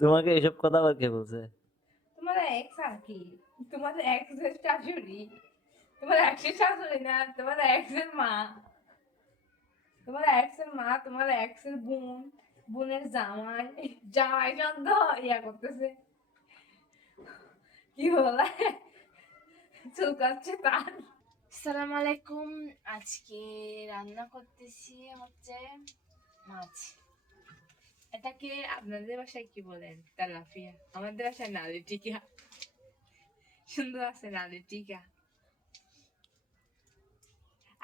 তোমাকে এসব কথা আবার কে বলছে? তোমার এক্স আর কি, তোমার এক্স এর শাশুড়ি, তোমার এক্সের শাশুড়ি না, তোমার এক্সের মা, তোমার এক্সের মা, তোমার এক্সের বোন, বোনের জামাই, জামাই সন্দেহ ইয়া করতেছে, কি বলে, চুলকাচ্ছে তার। আসসালামু আলাইকুম। আজকে রান্না করতেছি হচ্ছে মাছ। এটাকে আপনাদের বাসায় কি বলেন? তেলাপিয়া। আমাদের বাসায় নালি টিকা। সুন্দর আছে নালি টিকা।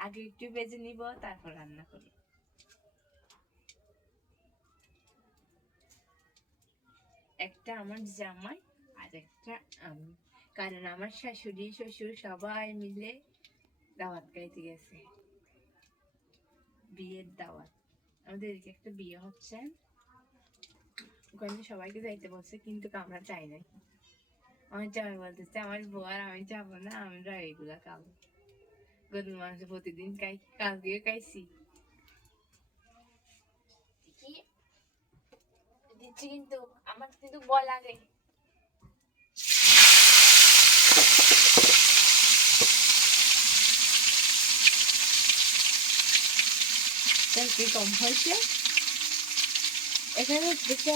আগে একটু ভেজে নিব, তারপর রান্না করব। একটা আমার জামাই আর একটা আমি, কারণ আমার শাশুড়ি শ্বশুর সবাই মিলে দাওয়াত খাইতে গেছে, বিয়ের দাওয়াত। আমাদের এদিকে একটা বিয়ে হচ্ছে, ওখানে সবাইকে যাইতে বলছে, কিন্তু আমরা চাই নাই। আমার জামাই বলতেছে আমার বউ আর আমি যাবো না, আমরা এগুলা খাবো। গরুর মাংস প্রতিদিন খাই, কালকেও খাইছি। কি দিচ্ছি, কিন্তু আমার কিন্তু বল আগে। কি কম হয়েছে এখানে দেখে,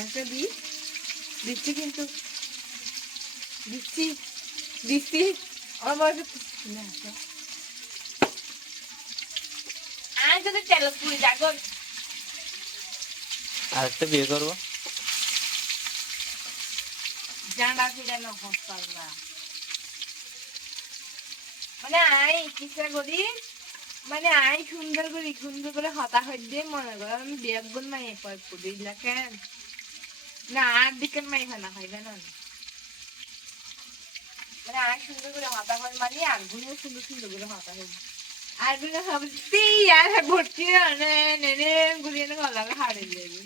একটা দিচ্ছি, কিন্তু দিচ্ছি দিচ্ছি আমার আর যদি তেল পুরি যাগো। আরেকটা বিয়ে করবো। জানা ফিরে না হস্তাল না, মানে আই কিসা করি, মানে আই সুন্দর করে হতা হইতে মনে করো আমি বিয়াগুন মাই কয়েক পুরি কেন না আর দিকে মাই খানা খাইবে না, মানে আই সুন্দর করে হতা হয় মানে আর গুলো সুন্দর করে হতা হইবে, আর গুলো ভাবছি আর ভর্তি নেনে গুলিয়ে গলা হারে যাবে।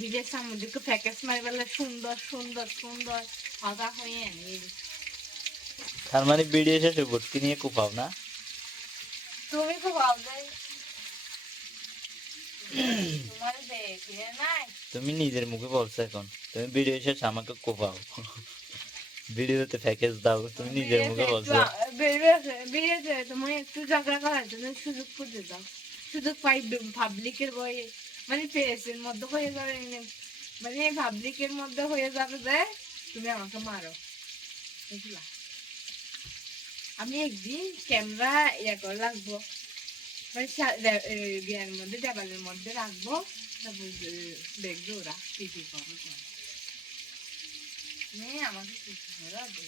বিজয় সামুদ্রিক প্যাকেজ মারি বলে সুন্দর সুন্দর সুন্দর হতা হয়ে নিয়ে। তার মানে ভিডিও শেষে ভর্তি নিয়ে কুপাও না? তুমি খুব আওয়াজ, তোমার দেখে নাই, তুমি নিজের মুখে বলছো এখন, তুমি ভিডিও শেষে আমাকে কুপাও, ভিডিওতে প্যাকেজ দাও, তুমি নিজের মুখে বলছো। বেরিয়েছে তোমার একটু ঝগড়া করার জন্য সুযোগ খুঁজে দাও, সুযোগ পাই পাবলিকের বয়ে, মানে ফেসের মধ্যে হয়ে যাবে, মানে পাবলিকের মধ্যে হয়ে যাবে যে তুমি আমাকে মারো, বুঝলা? আমি একদিন ক্যামেরা ইয়া করে রাখবো, মানে বিয়ের মধ্যে টেবিলের মধ্যে রাখবো, তারপর দেখবো ওরা কি কি করে, তুমি আমাকে কি কি করে রাখবে।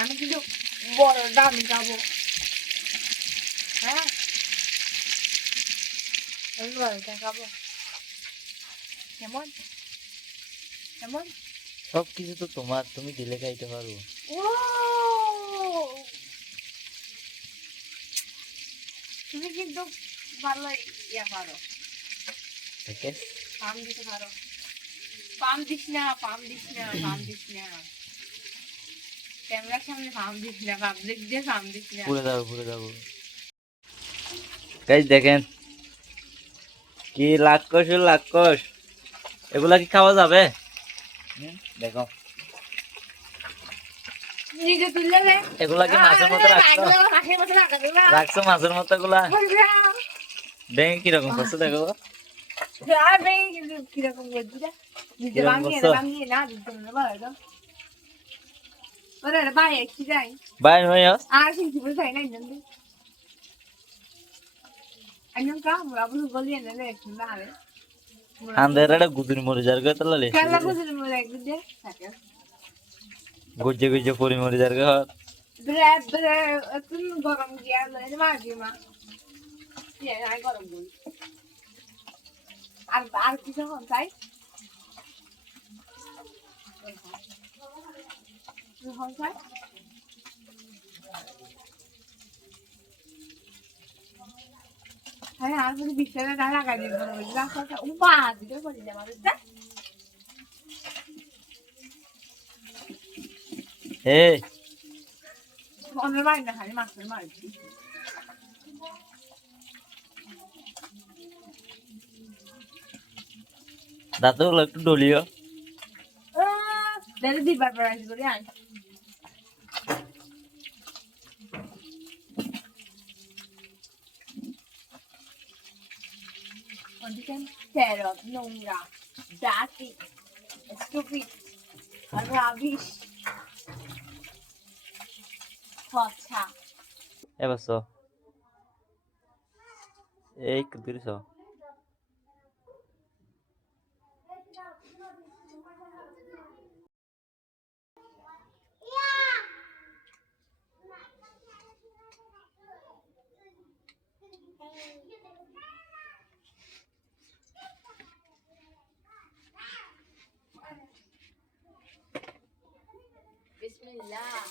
আমি কিন্তু বড় দামি খাবো, হ্যাঁ আমি বড়টা খাবো। কেমন কেমন? সবকিছু তো তোমার, তুমি দিলে খাইতে পারবো। ও তুমি কিন্তু ভালো ইয়া পারো, প্যাকেজ পাম দিতে পারো। পাম দিস না, পাম দিস না, পাম দিস না, ক্যামেরার সামনে পাম দিস না, পাবলিক দিয়ে পাম দিস না। পুরে যাবো। গাইস দেখেন কি লাক্ষস, এগুলা কি খাওয়া যাবে? দেখো নিজে তুললে রে, এগুলা কি মাছের মতো রাখছো? মাছের মতো রাখা দেবা, রাখছো মাছের মতো এগুলা? দেখে কিরকম করছো দেখো। আর ভেঙে কিন্তু কিরকম করছি রে, দিতে কিরকম করছো? ভাঙিয়ে না দিতে না বলো, ওরে ভাই একটু যাই বাইর হয়ে যাও। আর কিন্তু বুঝাই না ইন্দে একদম কা মোরা বুঝ গলিয়ে নেলে একটু না রে, আন্ধারে গুদুর মরে যার কথা লালে কালা বুঝে মোরা একটু দে থাকে গুজে পরি মরে যার কথা। ব্রে ব্রে তুমি গরম দিয়া লয়ে মার দি মা, ইয়ে আই গরম বল, আর আর কিছু হন চাই হন চাই আরে আর যদি বিছানা না লাগাই দিব না ওই রাস্তাটা উপা দিকে পড়ে যাবে বুঝতে এই অনেক মারি না খালি মাছের মারি দাঁতগুলো একটু ডলিও। দেখে দিবার প্রাইজ করে আন ওদিকে ফেরত নোংরা ডাটি স্টুপিড রাবিশ পচা এবার সো এই কদিস বিসমিল্লাহ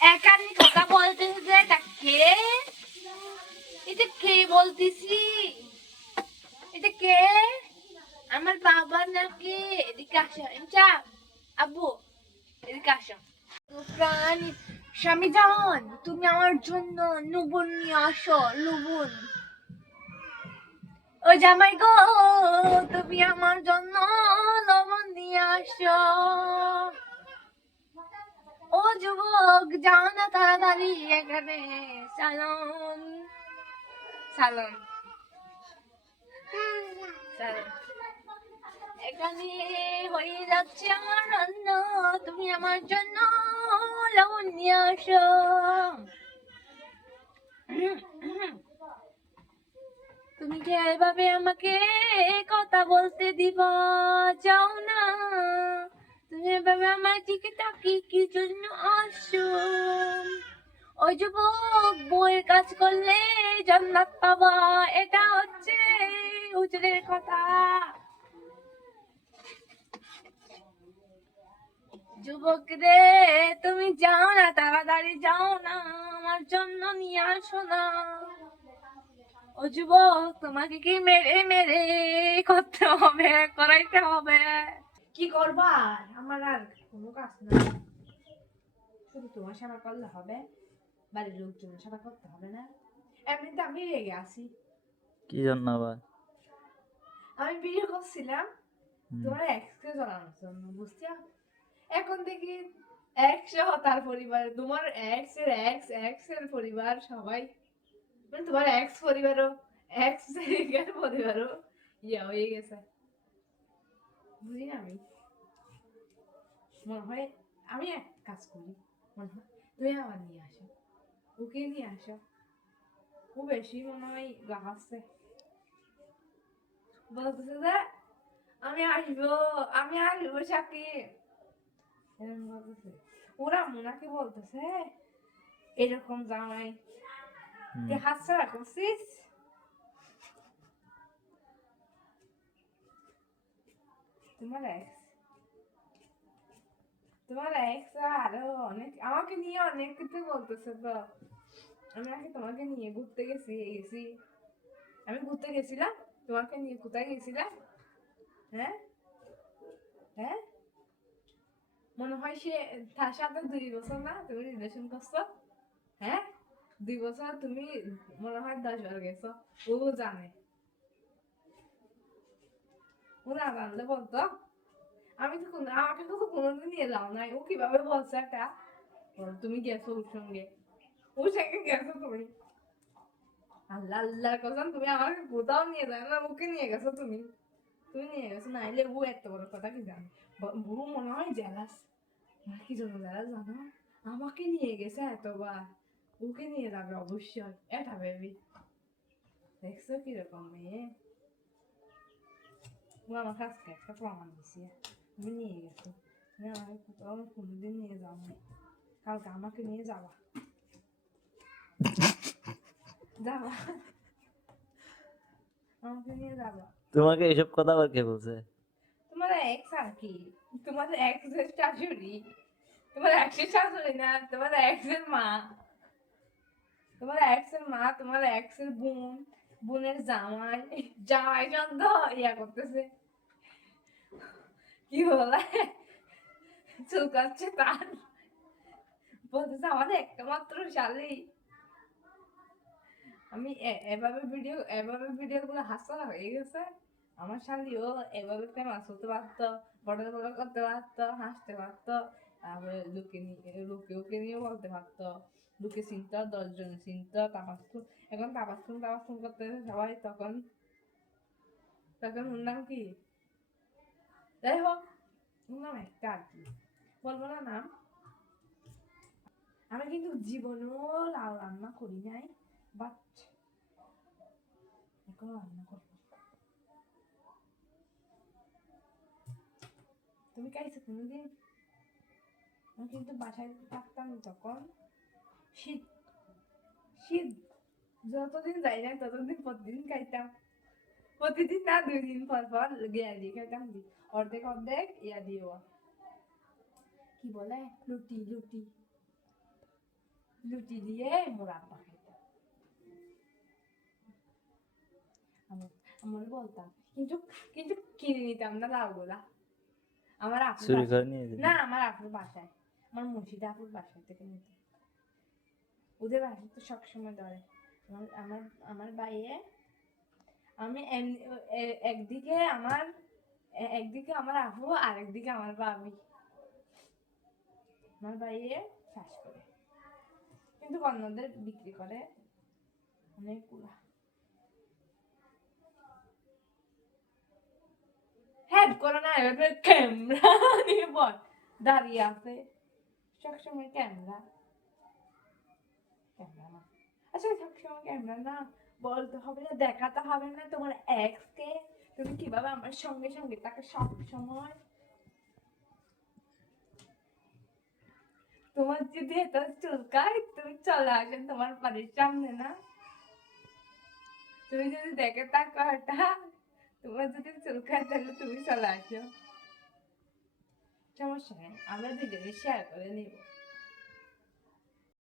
একানি কথা বলতেছে যে এটা কে বলতেছি এটা কে আমার বাবা নাকি এদিকে আসো ইনচা আব্বু এদিকে আসো প্রাণ স্বামী জান তুমি আমার জন্য লবণ নিয়ে আসো লবণ ও জামাই গো তুমি আমার জন্য লবণ নিয়ে আসো ও যুবক যাও না তাড়াতাড়ি এখানে সালন সালন এখানে হয়ে যাচ্ছে আমার রান্না তুমি আমার জন্য লবণ নিয়ে আসো তুমি কি এভাবে আমাকে কথা বলতে দিব যাও না তুমি এভাবে আমার দিকে তাকিয়ে কি জন্য আসো ওই যুবক বইয়ের কাজ করলে জান্নাত পাবা এটা হচ্ছে হুজুরের কথা যুবক রে তুমি যাও না তাড়াতাড়ি যাও না আমার জন্য নিয়ে আসো না ও যুবক তোমাকে কি মেরে মেরে করতে হবে করাইতে হবে কি করবা আমার আর কোনো কাজ না শুধু তোমার সেবা করলে হবে বাড়ির লোকজন সেবা করতে হবে না এমনিতে আমি রেগে আছি কি জন্য আবার? আমি বিয়ে করছিলাম তোমার এক্সকে জানানোর জন্য বুঝছো এখন দেখি এক্স সহ তার পরিবার তোমার এক্স এর পরিবার সবাই মানে তোমার এক্স পরিবারও এক্স এর পরিবারও ইয়া হয়ে গেছে বুঝি না আমি মনে হয় আমি এক কাজ করি মনে হয় তুমি আমার নিয়ে আসো ওকে নিয়ে আসো ও বেশি মনে হয় গাহাচ্ছে বলতেছে যে আমি আসবো সাকিব এরকম বলতেছে ওরা মোনাকে বলতেছে এরকম জামাই তুই হাত ছাড়া করছিস তোমার এক্স আরো অনেক আমাকে নিয়ে অনেক কিছু বলতেছে তো আমি আগে তোমাকে নিয়ে ঘুরতে গেছি আমি ঘুরতে গেছিলাম তোমাকে নিয়ে কোথায় গেছিলাম হ্যাঁ হ্যাঁ মনে হয় সে তার সাথে 2 বছর না তুমি রিলেশন করছো হ্যাঁ 2 বছর তুমি মনে হয় 10 বার গেছো ও জানে ও না জানলে বলতো আমি তো আমাকে তো কোনোদিন নিয়ে যাও নাই ও কিভাবে বলছে একটা তুমি গেছো ওর সঙ্গে গেছো তুমি আল্লাহ আল্লাহ কসম তুমি আমাকে কোথাও নিয়ে যাও না ওকে নিয়ে গেছো তুমি নিয়ে গেছো না এলে ও এত বড় কথা কি জানো বুড়ো মনে হয় জেলাস কি জন্য জেলাস জানো আমাকে নিয়ে গেছে এতবার ওকে নিয়ে যাবে অবশ্যই, এটা ভেবি। দেখছো কিরকম মেয়ে, ও আমার কাছে একটা প্রমাণ দিছে, আমি নিয়ে গেছি, তুমি আমাকে কোথাও কোনোদিন নিয়ে যাও না, কালকে আমাকে নিয়ে যাবা, যাবা, আমাকে নিয়ে যাবা। তোমাকে এসব কথা আবার কে বলছে? তোমার এক্স আর কি, তোমার এক্স এর শাশুড়ি, তোমার এক্সের শাশুড়ি না, তোমার এক্স এর মা, তোমার এক্স এর মা, তোমার এক্স এর বোন, বোনের জামাই, জামাই সন্দ ইয়া করতেছে, কি বলে, চুলকাচ্ছে তার, বলতেছে আমাদের একটা মাত্র শালি। আমি এভাবে ভিডিও গুলো হাসা হয়ে গেছে, আমার শালিও এভাবে ফেমাস হতে পারতো, বড় বড় করতে পারতো, হাসতে পারতো, তারপরে লোকে ওকে নিয়ে বলতে পারতো, লোকে চিনতো, 10 জন চিনতো, তাবাসসুম, এখন তাবাসসুম করতে সবাই, তখন তখন ওর নাম কি, যাই হোক, ওর নাম একটা আর কি, বলবো না নাম। আমি কিন্তু জীবনেও লাউ রান্না করি নাই, বাট এখন রান্না করবো। তুমি খাইছো কোনোদিন? আমি কিন্তু বাসায় থাকতাম তখন, শীত শীত যতদিন যাই না ততদিন প্রতিদিন খাইতাম, প্রতিদিন না 2 দিন পর পর গিয়া দিয়ে খাইতাম, অর্ধেক অর্ধেক ইয়া দিও, কি বলে, লুটি লুটি, লুটি দিয়ে মোরাব্বা খাইতাম। আমি আমার বলতাম, কিন্তু কিন্তু কিনে নিতাম না লাউগুলা, আমার আপুর চুরি করে বাসায়, নিয়ে যেতে? না আমার আপুর বাসায়, আমার মুর্শিদা আপুর বাসায় থেকে নিতাম, ওদের বাসায় তো সবসময় ধরে। আমার আমার আমার বাইয়ে, আমি একদিকে আমার, একদিকে আমার আপু আর একদিকে আমার ভাবি, আমার বাইয়ে চাষ করে, কিন্তু অন্যদের বিক্রি করে অনেকগুলা। হেড করে না, এবার ক্যামেরা নিয়ে বল দাঁড়িয়ে আছে, সবসময় ক্যামেরা, ক্যামেরা না, আচ্ছা সবসময় ক্যামেরা না, বলতে হবে না, দেখাতে হবে না তোমার এক্স কে, তুমি কিভাবে আমার সঙ্গে সঙ্গে তাকে সব সময়, তোমার যদি এত চুলকায় তুমি চলে আসেন তোমার বাড়ির সামনে না, তুমি যদি দেখে থাকো এটা, তোমার যদি চুলকায় তাহলে তুমি চলে আসো, সমস্যা নেই, আমরা দুজনে শেয়ার করে নিব।